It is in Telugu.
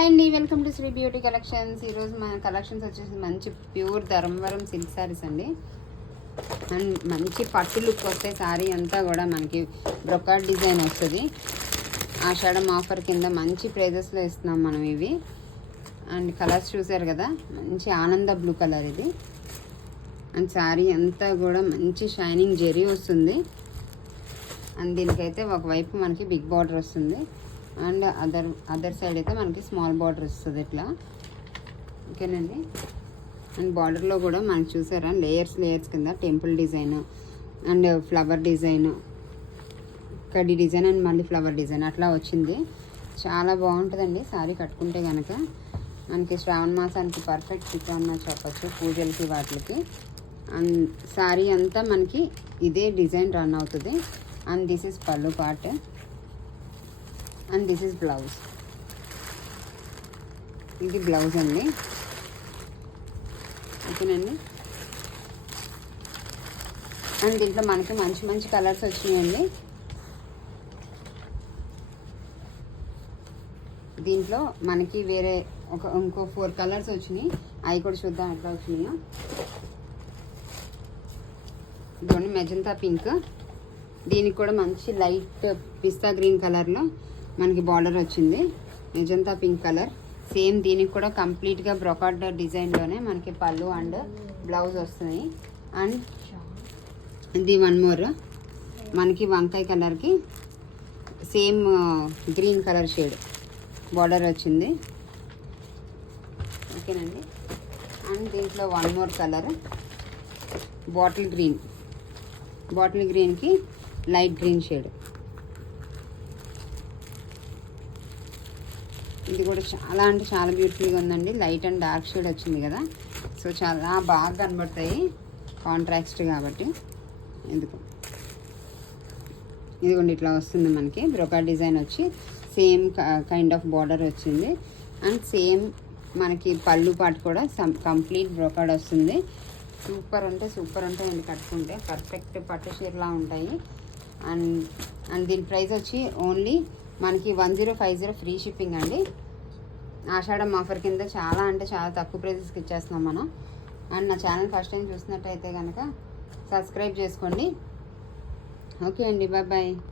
హాయ్ అండి, welcome to Shri beauty collections. ఈరోజు మన కలెక్షన్స్ వచ్చేసి మంచి ప్యూర్ ధర్మవరం సిల్క్ శారీస్ అండి. అండ్ మంచి పట్టు లుక్ వస్తే శారీ అంతా కూడా మనకి బ్రొకాట్ డిజైన్ వస్తుంది. ఆషాఢం ఆఫర్ కింద మంచి ప్రైజెస్లో ఇస్తున్నాం మనం ఇవి. అండ్ కలర్స్ చూసారు కదా, మంచి ఆనంద బ్లూ కలర్ ఇది. అండ్ శారీ అంతా కూడా మంచి షైనింగ్ జెరీ వస్తుంది. అండ్ దీనికైతే ఒకవైపు మనకి బిగ్ బార్డర్ వస్తుంది. అండ్ అదర్ సైడ్ అయితే మనకి స్మాల్ బార్డర్ వస్తుంది ఇట్లా. ఓకేనండి. అండ్ బార్డర్లో కూడా మనకి చూసారా లేయర్స్ కింద temple design and flower design, kadhi design and మళ్ళీ ఫ్లవర్ డిజైన్ అట్లా వచ్చింది. చాలా బాగుంటుందండి శారీ కట్టుకుంటే కనుక. మనకి శ్రావణ మాసానికి పర్ఫెక్ట్ చిత్రం అన్న చెప్పచ్చు, పూజలకి వాటికి. అండ్ శారీ అంతా మనకి ఇదే డిజైన్ రన్ అవుతుంది. అండ్ దిస్ ఇస్ పళ్ళు part and this is blouse. ఇది బ్లౌజ్ అండి. ఓకేనండి. అండ్ దీంట్లో మనకి మంచి మంచి కలర్స్ వచ్చినాయండి. దీంట్లో మనకి వేరే ఇంకో 4 కలర్స్ వచ్చినాయి. అవి కూడా చూద్దాం ఎట్లా వచ్చినాయో. ఇదిగోండి మెజంతా పింక్. దీనికి కూడా మంచి లైట్ పిస్తా గ్రీన్ కలర్లో మనకి బార్డర్ వచ్చింది. Magenta pink colour same. దీనికి కూడా కంప్లీట్గా బ్రొకాట్ డిజైన్లోనే మనకి పళ్ళు అండ్ బ్లౌజ్ వస్తున్నాయి. అండ్ ఇది వన్ మోర్ మనకి వంకాయ కలర్కి same green colour shade border వచ్చింది. ఓకేనండి. అండ్ దీంట్లో వన్ మోర్ కలర్ బాటిల్ గ్రీన్కి లైట్ గ్రీన్ షేడ్. ఇది కూడా చాలా అంటే చాలా బ్యూటిఫుల్గా ఉందండి. లైట్ అండ్ డార్క్ షేడ్ వచ్చింది కదా, సో చాలా బాగా కనబడతాయి కాంట్రాస్ట్ కాబట్టి. ఎందుకు ఇదిగోండి ఇట్లా వస్తుంది మనకి బ్రొకాట్ డిజైన్ వచ్చి సేమ్ కైండ్ ఆఫ్ బార్డర్ వచ్చింది. అండ్ సేమ్ మనకి పళ్ళు పాటు కూడా కంప్లీట్ బ్రొకాట్ వస్తుంది. సూపర్ ఉంటాయండి కట్టుకుంటే. పర్ఫెక్ట్ పట్టు చీరలా ఉంటాయి. అండ్ దీని ప్రైస్ వచ్చి ఓన్లీ మనకి 1050 ఫ్రీ షిప్పింగ్ అండి. ఆషాఢం ఆఫర్ కింద చాలా అంటే చాలా తక్కువ ప్రైజెస్కి ఇచ్చేస్తున్నాం మనం. అండ్ నా ఛానల్ ఫస్ట్ టైం చూసినట్టయితే కనుక సబ్స్క్రైబ్ చేసుకోండి. ఓకే అండి, బాయ్.